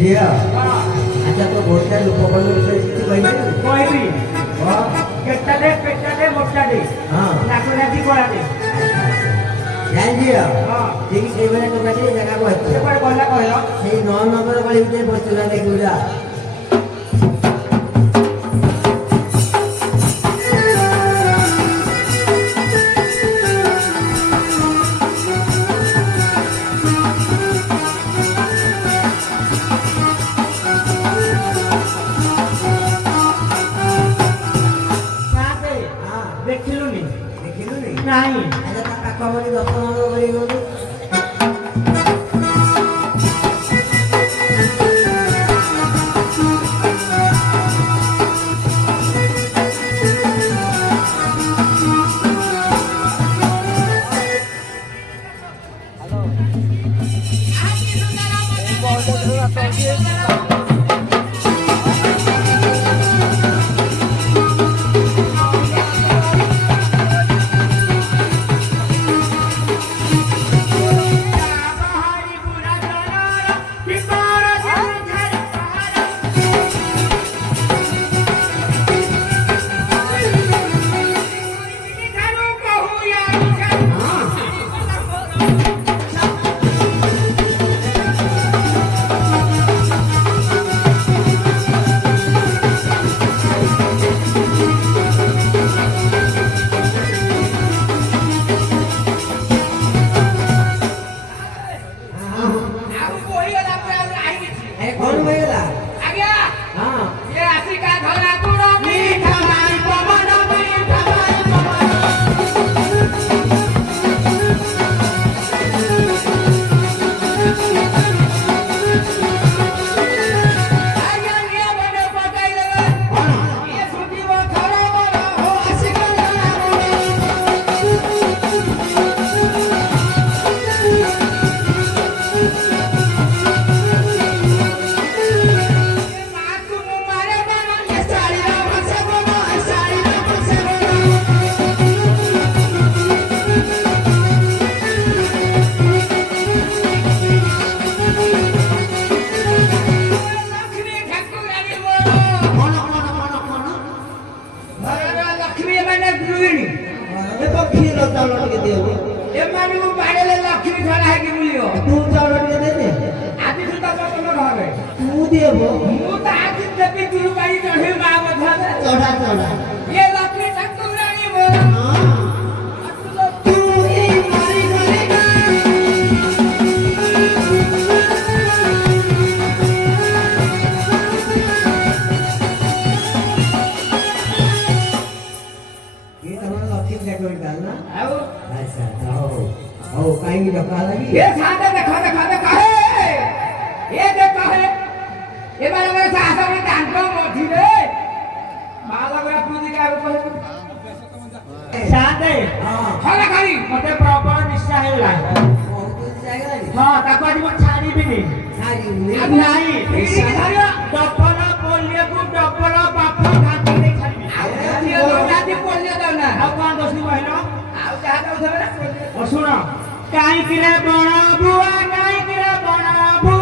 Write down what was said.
ଝିଅ ଆଚ୍ଛା ତୋ ଗୋଟେ ଲୋକବଳ ବିଷୟରେ କିଛି କହିପାରିବୁ? କହିବି କେଟାଟେ ମୋଟାଟେ ନାକୁ ନାକି କଳାଟେ ଜାଣି ଝିଅ ହଁ ଠିକ ସେଇଭଳିଆ ଟୋକାଟି ଏ ଜାଗାକୁ ଆସିଛି। ସେ କୁଆଡେ ଗଲା କହିଲ? ସେଇ 9 ନମ୍ବର ଗଳି ଭିତରେ ପଶିଲା ଦେଖିବୁ ଯା। ଦେଖିଲୁନି? ଦେଖିଲୁନି? ନାହିଁ। ଆଚ୍ଛା ତା ପାଖାପାଖି 10 ନମ୍ବର ଗଳି ଗଲୁ। कौन बोला? आज्ञा हाँ ये आसी का धरा गुड़ो मीठा भाई पवन मीठा भाई पवन आज्ञा ये बने पकाई लगे ये सुधी वो खरो बोलो हो आसी का धरा लक्ष्मी मैंने गृहिणी ये तो खीर और चावल के दियो। ये मानी वो पाड़े ले लक्ष्मी खड़ा है कि बोलियो तू चावल के दे दे। आदि सुता तो तुम घर है तू दे वो। मु तो आदि देवी तुरु बाड़ी चढ़े मां बधा दे चढ़ा चढ़ा। ये लक्ष्मी ठाकुरानी बोल हाँ तू ही मारी करेगा। ये तुम्हारा लक्ष्मी डेकोरेट करना। आओ अच्छा आओ कहीं डका लगी। ये साथे देखो देखो देखो है ये देखो है ये बारे में सासा में डांटो मोठी रे माला में पूजी का ऊपर साथे हाँ खला खाली मते प्रॉपर निश्चय होला बहुत जाएगा नहीं। हां ताको आज मत छाड़ी भी नहीं सारी अब नहीं ठीक धरियो डबल बोलिए को डबल बाप खाती नहीं छाड़ी ये लोगाती बोलिए दो ना अब कौन दोस्ती कहलो आउ जहां जाउ थबे और सुनो काई किरे बण बुआ काई किरे बण बुआ